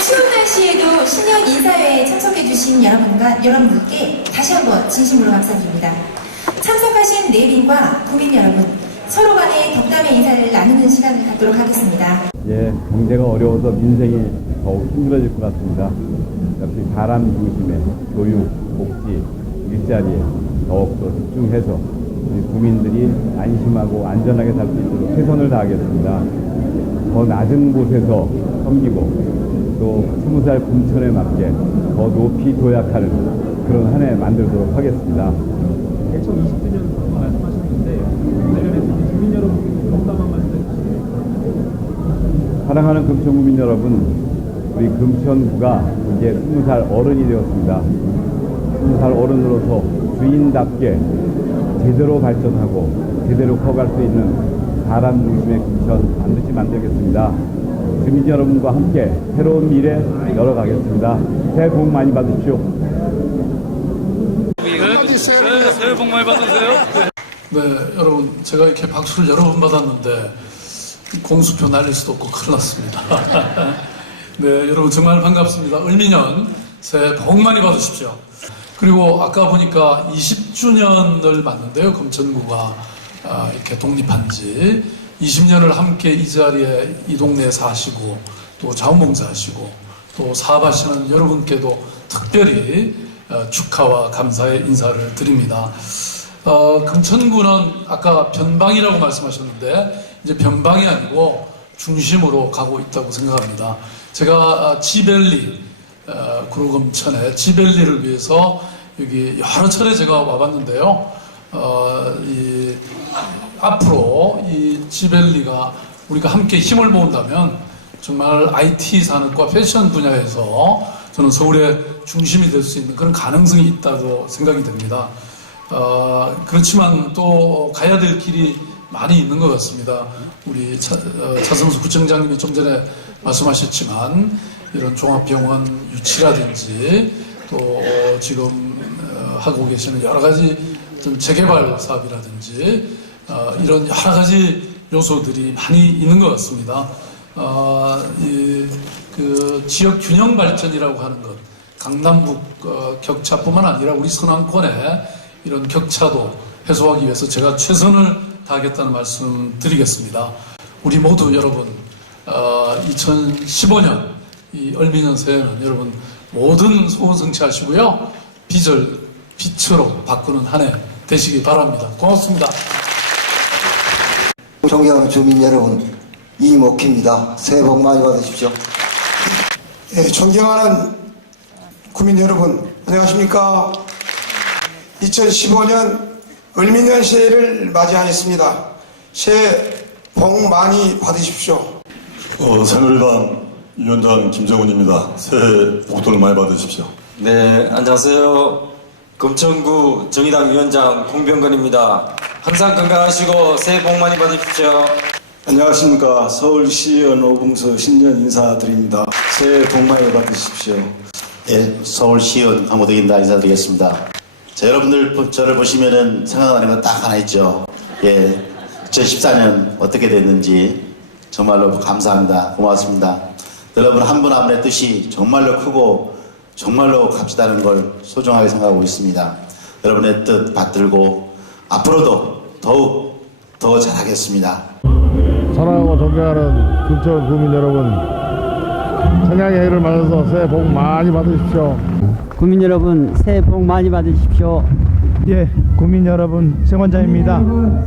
추운 날씨에도 신년 인사회에 참석해주신 여러분과 여러분께 다시 한번 진심으로 감사드립니다. 참석하신 내빈과 국민 여러분, 서로 간의 덕담의 인사를 나누는 시간을 갖도록 하겠습니다. 예, 경제가 어려워서 민생이 더욱 힘들어질 것 같습니다. 역시 사람 중심의 교육, 복지, 일자리에 더욱더 집중해서 우리 국민들이 안심하고 안전하게 살 수 있도록 최선을 다하겠습니다. 더 낮은 곳에서 섬기고 또 스무 살 금천에 맞게 더 높이 도약하는 그런 한 해 만들도록 하겠습니다. 대청 20주년 말씀하셨는데 관련해서 주민 여러분께 덕담 한 말씀 해주시죠. 사랑하는 금천구민 여러분, 우리 금천구가 이제 스무 살 어른이 되었습니다. 스무 살 어른으로서 주인답게 제대로 발전하고 제대로 커갈 수 있는 사람 중심의 금천 반드시 만들겠습니다. 주민 여러분과 함께 새로운 미래 열어가겠습니다. 새해 복 많이 받으십시오. 네, 새해 복 많이 받으세요. 네, 여러분, 제가 이렇게 박수를 여러 번 받았는데, 공수표 날릴 수도 없고 큰일 났습니다. 네, 여러분 정말 반갑습니다. 을미년 새해 복 많이 받으십시오. 그리고 아까 보니까 20주년을 맞는데요, 금천구가 아, 이렇게 독립한 지 20년을 함께 이 자리에 이 동네에 사시고 또 자원봉사하시고 또 사업하시는 여러분께도 특별히 어, 축하와 감사의 인사를 드립니다. 어, 금천구는 아까 변방이라고 말씀하셨는데 이제 변방이 아니고 중심으로 가고 있다고 생각합니다. 제가 아, 지벨리 어, 구로금천의 지벨리를 위해서 여기 여러 차례 제가 와봤는데요. 어, 이, 앞으로 이 지벨리가 우리가 함께 힘을 모은다면 정말 IT 산업과 패션 분야에서 저는 서울의 중심이 될 수 있는 그런 가능성이 있다고 생각이 됩니다. 어, 그렇지만 또 가야 될 길이 많이 있는 것 같습니다. 우리 차, 어, 차성수 구청장님이 좀 전에 말씀하셨지만 이런 종합병원 유치라든지 또 어, 지금 어, 하고 계시는 여러 가지 좀 재개발 사업이라든지 어, 이런 여러 가지 요소들이 많이 있는 것 같습니다. 어, 이, 그 지역 균형 발전이라고 하는 것, 강남북 어, 격차뿐만 아니라 우리 서남권의 이런 격차도 해소하기 위해서 제가 최선을 다하겠다는 말씀 드리겠습니다. 우리 모두 여러분, 어, 2015년 이 얼미년 새해는 여러분 모든 소원 성취하시고요. 빚을 빛으로 바꾸는 한 해 되시기 바랍니다. 고맙습니다. 존경하는 주민 여러분, 이목희입니다. 새해 복 많이 받으십시오. 예, 존경하는 국민 여러분, 안녕하십니까? 2015년 을미년 새해를 맞이하였습니다. 새해 복 많이 받으십시오. 어, 새누리당 위원장 김정은입니다. 새해 복도를 많이 받으십시오. 네, 안녕하세요. 금천구 정의당 위원장 홍병건입니다. 항상 건강하시고 새해 복 많이 받으십시오. 안녕하십니까 서울시 의원 오봉서 신년 인사드립니다. 새해 복 많이 받으십시오. 예, 서울시 의원 황호덕입니다. 인사드리겠습니다. 자, 여러분들 보- 저를 보시면은 생각나는 건 딱 하나 있죠. 예, 2014년 어떻게 됐는지 정말로 감사합니다. 고맙습니다. 여러분 한 분 한 분의 뜻이 정말로 크고 정말로 값지다는 걸 소중하게 생각하고 있습니다. 여러분의 뜻 받들고 앞으로도 더욱 더 잘하겠습니다. 사랑하고 존경하는 금천 구민 여러분, 천양의 해를 맞아서 새해 복 많이 받으십시오. 국민 여러분 새해 복 많이 받으십시오. 예, 국민 여러분 생원장입니다.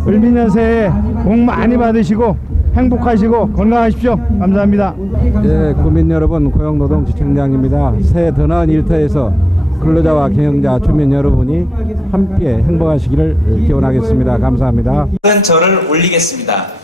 을미년 새해 복 많이 받으시고 행복하시고 건강하십시오. 감사합니다. 예, 국민 여러분, 고용노동지청장입니다. 새해 더 나은 일터에서 근로자와 경영자, 주민 여러분이 함께 행복하시기를 기원하겠습니다. 감사합니다. 큰 절을 올리겠습니다.